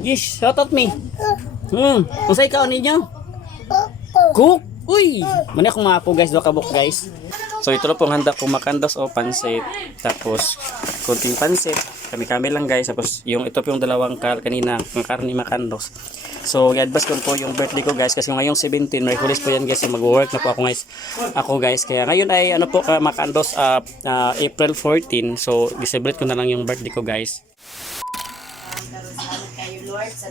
Yes, shout out me. Unsay ikaw ninyo? Cook. Uy, mani akong maapo guys, do kabuk guys. So ito na pong handa kong makandos o pansit. Tapos kunting pansit. Kami-kami lang guys. Tapos yung ito po yung dalawang kanina ng karni makandos. So i-advance ko po yung birthday ko guys. Kasi ngayong 17, Merkulis po yan guys. Mag-work na po ako guys. Kaya ngayon ay ano po makandos April 14. So i-celebrate ko na lang yung birthday ko guys. Salamat kayo Lord sa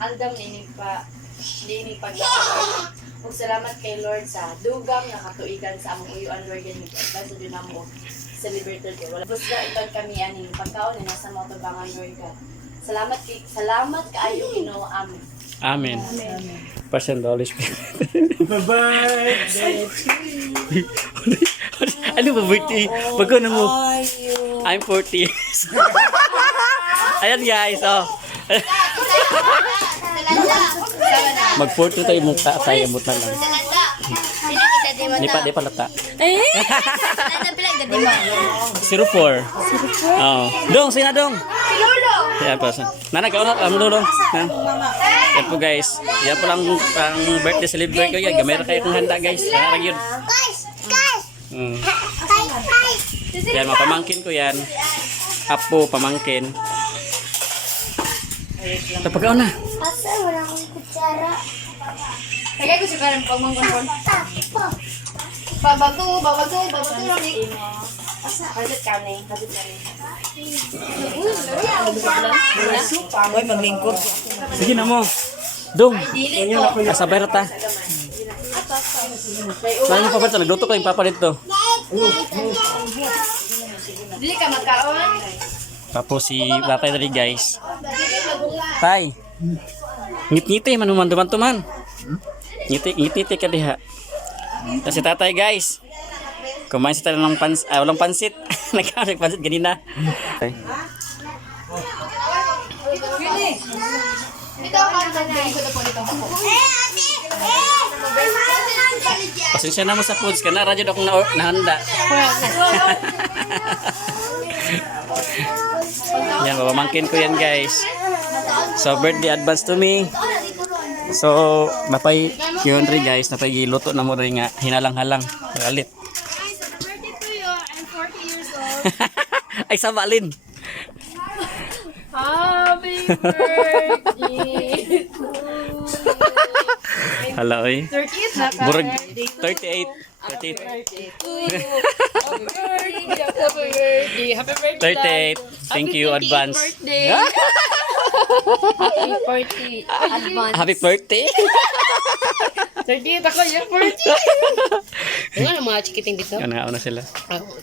andam nini pagdakop. Ug salamat kay Lord sa dugang nga katuigan sa among uyuan Lord and advance sa dinamo celebrated ko. Wala busga itag kami ani pagkaon na nasa mga tubangan Lord God. Salamat kaayo Ginoo amen. Amen. Passion the Holy Spirit. Birthday to Ano ba birthday? Bago na mo. I'm 40 years. Ayan guys, oh. Mag 40 tayo mukha tayo mut na lang. Di pa lata. 04. Oh. Dong, sina dong. Yan po. Nana ka na dong. Yan po guys. Yan po lang ang birthday celebrate ko yan. Gamay ra kayo kung handa guys. Narag yun. Yan mga pamangkin ko yan. Apo, pamangkin. Tapagaw na. Asa wala akong kutsara. Kaya ko siguro pagmangkon. Babago ni. Budget kani. Moy maglingkod. Sige na mo. Dong. Kasabay ra ta. Saan mo papalit? Nagluto ko yung papalit to. Dili ka magkaon. Tapos si tatay dari guys. Tay. Ngit-ngiti man tuman. Ngiti ka diha. Kasi tatay guys. Kumain sila ng walang pansit. Nagkamit pansit ganina. Okay. Dito ka na. Pasensya na mo sa foods. Kana radyo akong nahanda. Yan, babamangkin ko yan guys. So birthday advance to me. So mapay yun rin guys. Napay giluto na mo rin nga. Hinalang-halang. Galit. Birthday to you. I'm 40 years old. Ay sabalin. Happy birthday. Hala oy. 30th na ka. Burag 38. 38. Happy birthday. 38. Thank you advance. Birthday. Happy birthday. Advance. Happy birthday. 30th ako yan. 40. Ano mga chikiting dito? Ano nga na sila.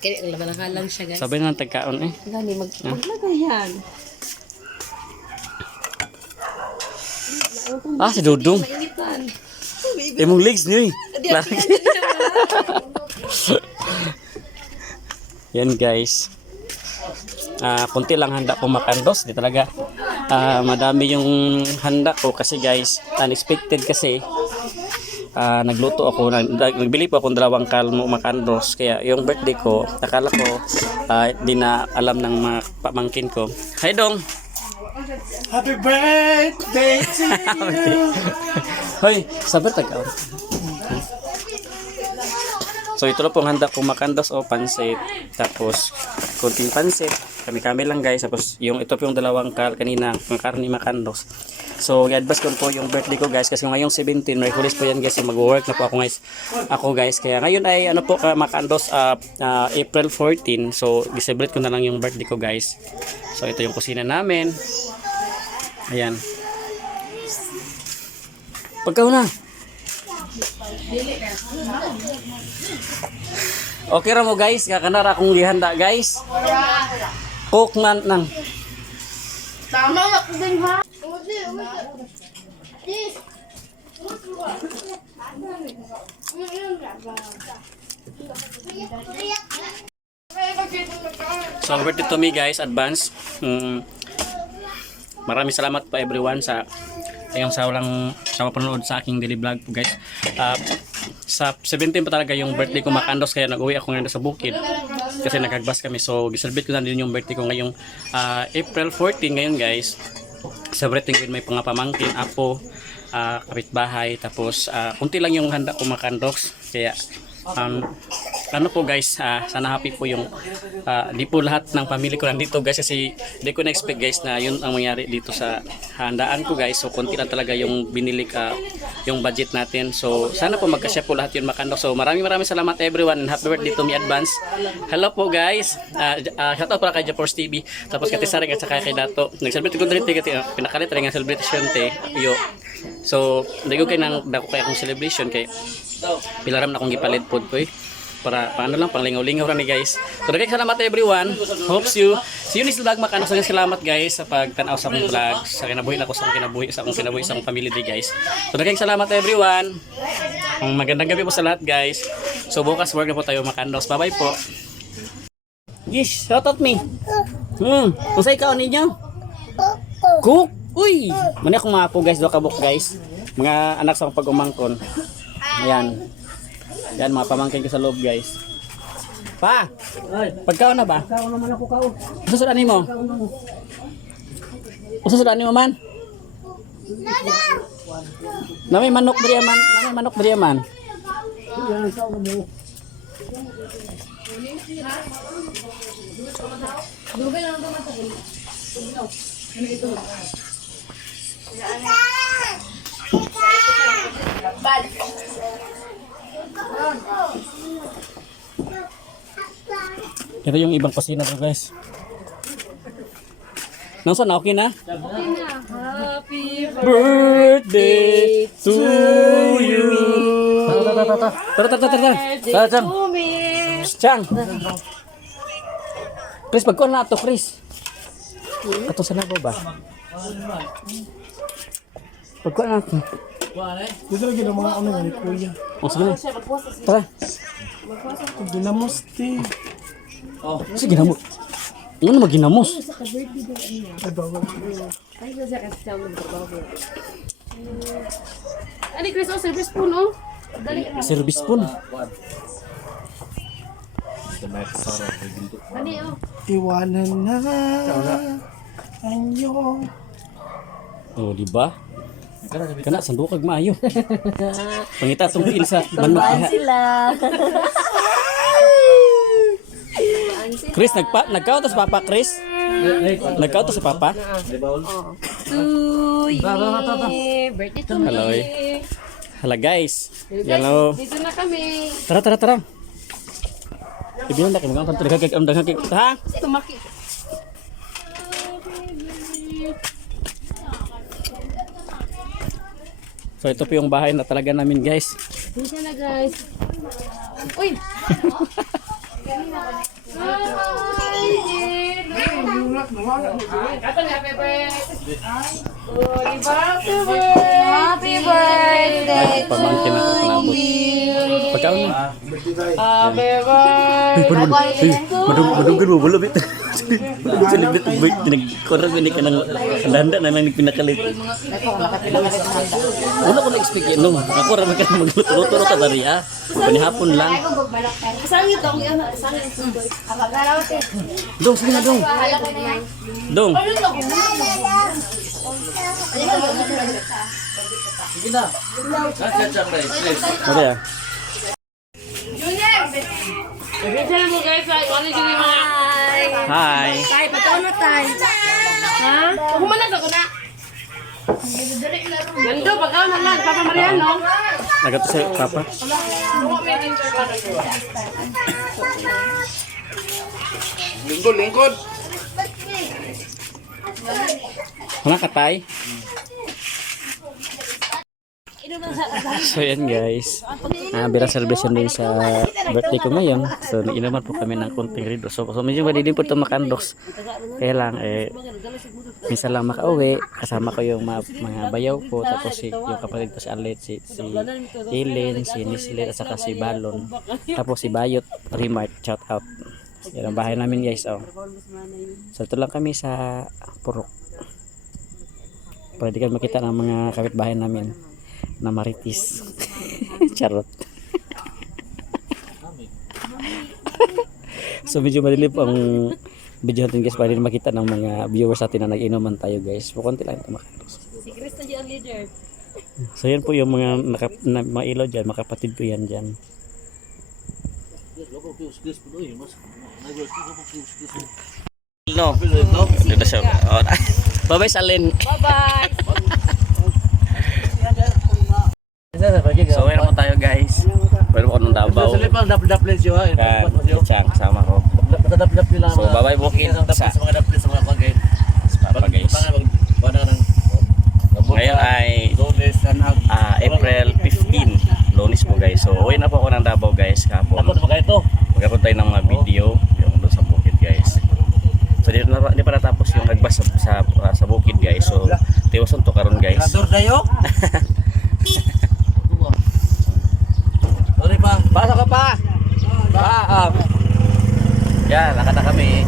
Kaya labalang siya guys. Sabay na tagkaon eh. Gani maglagay yan. Ah, si Dudong. Mainitan. Imong legs niyo eh. Yan guys. Kunti lang handa ko makandos. Di talaga madami yung handa ko kasi guys, unexpected kasi nagluto ako, nagbili po akong dalawang kalmo makandos. Kaya yung birthday ko, akala ko di na alam ng mga pamangkin ko. Hi Dong. Happy birthday to you. Hoy, sabar tagaw. So ito na pong handa kong makandos o pansit. Tapos kunting pansit. Kami-kami lang guys. Tapos yung ito po yung dalawang kanina ng karni makandos. So i-advance ko po yung birthday ko guys. Kasi ngayong 17, Merkulis po yan guys. Mag-work na po ako guys. Kaya ngayon ay ano po makandos April 14. So i-celebrate ko na lang yung birthday ko guys. So ito yung kusina namin. Ayan. Pagkaw na. Okay ra mo guys, kakanara akong gihanda guys. Cook man nang. Tama na ko din ha. So birthday to me guys, advance. Maraming salamat po everyone sa panonood sa aking daily vlog po guys. Sa 17 pa talaga yung birthday ko makandos, kaya nag-uwi ako ngayon sa bukid kasi nakagbas kami. So giselebrate ko na din yung birthday ko ngayong April 14 ngayon guys. celebrating with my mga pamangkin, apo, kapitbahay, tapos kunti lang yung handa ko mga kandoks. Kaya ano po guys, sana happy po yung di po lahat ng pamilya ko nandito guys, kasi di ko na-expect guys na yun ang mangyari dito sa handaan ko guys. So konti lang talaga yung binili yung budget natin. So sana po magkasya po lahat yun makandok. So maraming salamat everyone, and happy birthday to me advance. Hello po guys, shoutout pala kay Japors TV, tapos kay Tisari at saka kay Dato. Nag-celebrate ko dito kasi pinakalit rin ang celebration te yo. So hindi ko kay nang dako kay akong celebration kay pilaram na akong gipalit pod ko para paano lang panglingaw-lingaw ra ni guys. So daghang salamat everyone. Hopes you see you next vlog makano. Sa salamat guys sa pagtan-aw sa akong vlog, sa kinabuhi na ko sa akong kinabuhi sa akong family day guys. So daghang salamat everyone. Magandang gabi po sa lahat guys. So bukas work na po tayo makandos. Bye-bye po. Yes, shout out me. Unsay ikaw ninyo? Cook. Uy, mani akong maapo guys, do kabuk guys. Mga anak sa akong pag-umangkon. Ayan. Yan mga pamangkin ko sa loob guys. Pa! Pagkaon na ba? Kao naman ako kao. Ususudan mo? Ususudan mo man? Nami manok diri man, nami manok diri man. Yan kao mo. Ito yung ibang kusina to guys. Nasa na okay na? Happy Birthday to you. Tara. to me. Chang. Chris, pagkuhan na ito, Chris. Ito sa nabo ba? Pagkuhan na ito. Gusto lagi ng mga ano ni kuya. O, sige na. Tara. Ginamusti. Sige, ginamos. Ano naman ginamos? Ay bawal. Ani Chris, oh, service po, no? Dali ka. Service po. Dali, oh. Iwanan na ang iyong Oh, di ba? Kana sandukag maayo. Pangita tong tiil sa manok diha. Sila. Chris, nagkaon to sa papa, Chris? Nagkaon to sa papa? To you. Birthday to me. Hello. Hala guys. Hello. Dito na kami. Tara. Ibilang na kayo mga pantulog ang daghang ha? Tumaki. So ito po yung bahay na talaga namin guys. Dito na, guys. Uy! Happy birthday! Happy birthday! Pamangkin ako sa nabot. Pagkaon na. Happy birthday! Madunggan mo, wala bit. Silibit ang bait. Pinagkorag ni ka ng handa na lang pinakalit. Wala ko na-expect yun. No? Ako rami ka magluto-luto ka dari ha. Panihapon lang. Saan yung dong? Saan yung dong? Dong, sige na dong. Dong. Mari ah. Bigyan mo guys, ano yung mga... Hi. Tay, pataw na tay. Ha? Humanas ako na. Nando, pagkaw na lang. Papa Mariano. Nagato sa papa. Lingkod. Wala ka tay? So yan guys, birang celebration din sa birthday ko ngayon. So nag-inuman po kami ng konting red. So medyo madidin po ito makandoks. Kaya lang minsan lang makauwi. Kasama ko yung mga bayaw ko. Tapos yung kapatid ko si Arlet, si Eileen, si Nislet at saka si Balon. Tapos si Bayot, Remart, shout out. Yan ang bahay namin guys. Oh. So ito lang kami sa Purok. Pwede kayo makita ng mga kapitbahay namin na maritis. Charot. So medyo madilim ang video natin guys para din makita ng mga viewers natin na nag-inuman tayo guys. Pukunti lang ito makandos. Si Chris na dyan ang leader. So yan po yung mga mga ilaw dyan, mga kapatid ko yan dyan. No, dito siya. Oh, bye-bye Salin. Bye-bye! So meron po tayo guys. Meron po nung Davao. Kan, Chang, kasama ko. So bye-bye Bukid. Sa Papa guys. Ngayon ay April 15, Lunes po guys. So uwi na po ako ng Davao guys kahapon. Magkaroon tayo ng mga video yung doon sa bukid guys. So di pa natapos yung hagbas sa bukid guys. So tiwason to karon guys. Pasok ka pa! Yan, lakad na kami.